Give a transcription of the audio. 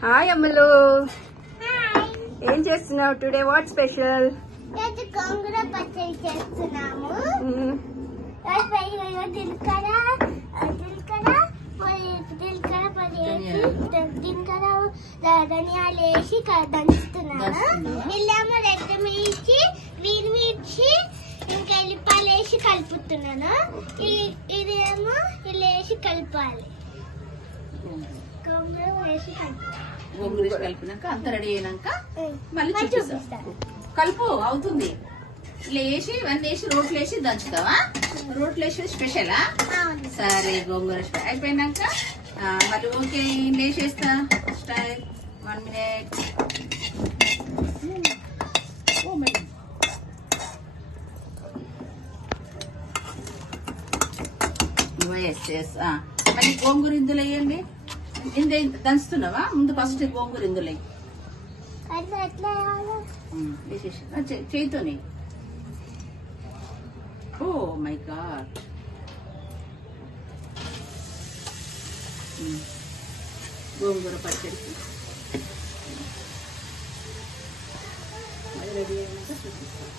Hi అమ్మలు, ఏం చేస్తున్నావు టుడే? What special? గోంగూర పచ్చడి చేస్తున్నాము. ధనియాలు వేసి దంచుతున్నాము. ఇల్లేమో రెడ్ మిర్చి, గ్రీన్ మిర్చి, ఇంకా ఎల్లిపాయలు వేసి కలుపుతున్నాను. ఇదేమో ఇలా వేసి కలపాలి. గోంగూర వేసి కలిపినాక అంత రెడీ అయినాక మళ్ళీ చూపిస్తా. కలుపు అవుతుంది. ఇలా వేసి ఇవన్నీ వేసి రోట్లు వేసి దంచుతావా? రోట్లు వేసి స్పెషలా? సరే, గోంగూర అయిపోయినాక మళ్ళీ ఓకే వేసేస్తా. Style 1 minute. మళ్ళీ గోంగూర ఇందులో వేయండి. ఇందే దంచుతున్నావా? ముందు ఫస్ట్ గోంగూర ఇందులో వేసేసి చేయితోని. ఓ మై గాడ్, గోంగూర పచ్చడికి అది రెడీ అయినాక చూపిస్తాను.